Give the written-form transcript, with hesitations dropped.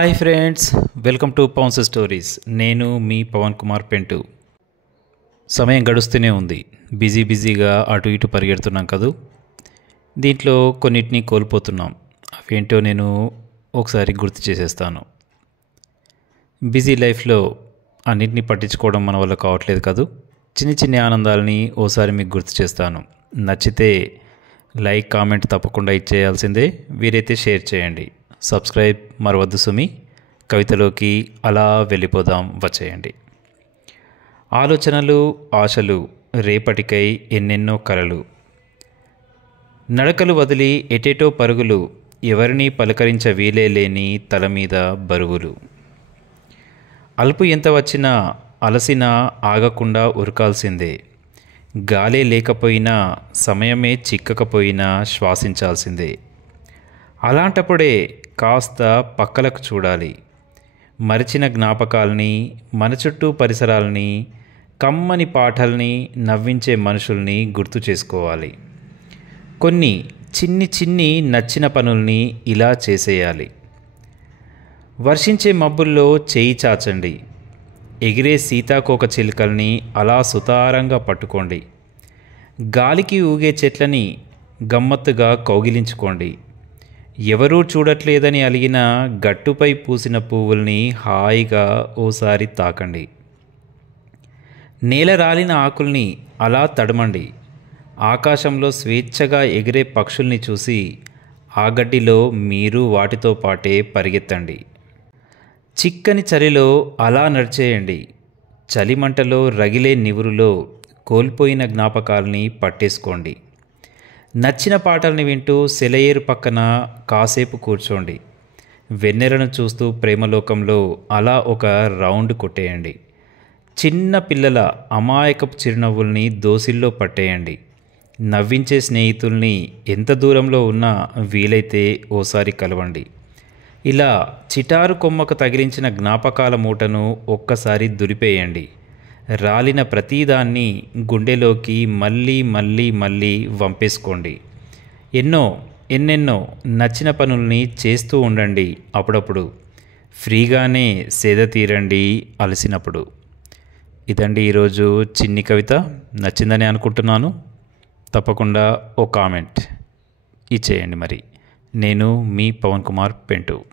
Hi friends, welcome to Pavan's stories. నేను మీ పవన్ కుమార్ పెంటు. సమయం గడుస్తూనే ఉంది. బిజీగా అటు ఇటు పరిగెడుతున్నాం కదూ. దీంట్లో కొన్నిటిని కోల్పోతున్నాం. అవేంటో నేను ఒకసారి గుర్తు చేసేస్తాను. బిజీ లైఫ్లో అన్నిటినీ పట్టించుకోవడం మన వల్ల కావట్లేదు కదూ. చిన్ని ఆనందాలని ఓసారి మీకు గుర్తు చేస్తాను. నచ్చితే లైక్, కామెంట్ తప్పకుండా ఇచ్చేయాల్సిందే. వీరైతే షేర్ చేయండి. సబ్స్క్రైబ్ మరవద్దు సుమి. కవితలోకి అలా వెళ్ళిపోదాం, వచ్చేయండి. ఆలోచనలు, ఆశలు, రేపటికై ఎన్నెన్నో కలలు, నడకలు వదిలి ఎటేటో పరుగులు, ఎవరిని పలకరించ వీలే లేని తల మీద బరువులు. అలుపు ఎంత వచ్చినా అలసినా ఆగకుండా ఉరకాల్సిందే. గాలే లేకపోయినా, సమయమే చిక్కకపోయినా శ్వాసించాల్సిందే. అలాంటప్పుడే కాస్త పక్కలకు చూడాలి. మరిచిన జ్ఞాపకాల్ని, మన చుట్టూ పరిసరాల్ని, కమ్మని పాటల్ని, నవ్వించే మనుషుల్ని గుర్తు చేసుకోవాలి. కొన్ని చిన్ని నచ్చిన పనుల్ని ఇలా చేసేయాలి. వర్షించే మబ్బుల్లో చేయి చాచండి. ఎగిరే సీతాకోక చిలుకల్ని అలా సుతారంగా పట్టుకోండి. గాలికి ఊగే చెట్లని గమ్మత్తుగా కౌగిలించుకోండి. ఎవరూ చూడట్లేదని అలిగిన గట్టుపై పూసిన పువ్వుల్ని హాయిగా ఓసారి తాకండి. నేల రాలిన ఆకుల్ని అలా తడమండి. ఆకాశంలో స్వేచ్ఛగా ఎగిరే పక్షుల్ని చూసి ఆ గడ్డిలో మీరు వాటితో పాటే పరిగెత్తండి. చిక్కని చలిలో అలా నడిచేయండి. చలిమంటలో రగిలే నివురులో కోల్పోయిన జ్ఞాపకాల్ని పట్టేసుకోండి. నచ్చిన పాటల్ని వింటూ సెలయేరు పక్కన కాసేపు కూర్చోండి. వెన్నెలను చూస్తూ ప్రేమలోకంలో అలా ఒక రౌండ్ కొట్టేయండి. చిన్న పిల్లల అమాయకపు చిరునవ్వుల్ని దోసిల్లో పట్టేయండి. నవ్వించే స్నేహితుల్ని ఎంత దూరంలో ఉన్నా వీలైతే ఓసారి కలవండి. ఇలా చిటారు కొమ్మకు తగిలించిన జ్ఞాపకాల మూటను ఒక్కసారి దులిపేయండి. రాలిన ప్రతిదాన్ని గుండెలోకి మళ్ళీ వంపేసుకోండి. ఎన్నెన్నో నచ్చిన పనుల్ని చేస్తూ ఉండండి. అప్పుడప్పుడు ఫ్రీగానే సేద తీరండి అలసినప్పుడు. ఇదండి ఈరోజు చిన్ని కవిత. నచ్చిందని అనుకుంటున్నాను. తప్పకుండా ఓ కామెంట్ ఇచ్చేయండి. మరి నేను మీ పవన్ కుమార్ పెంటు.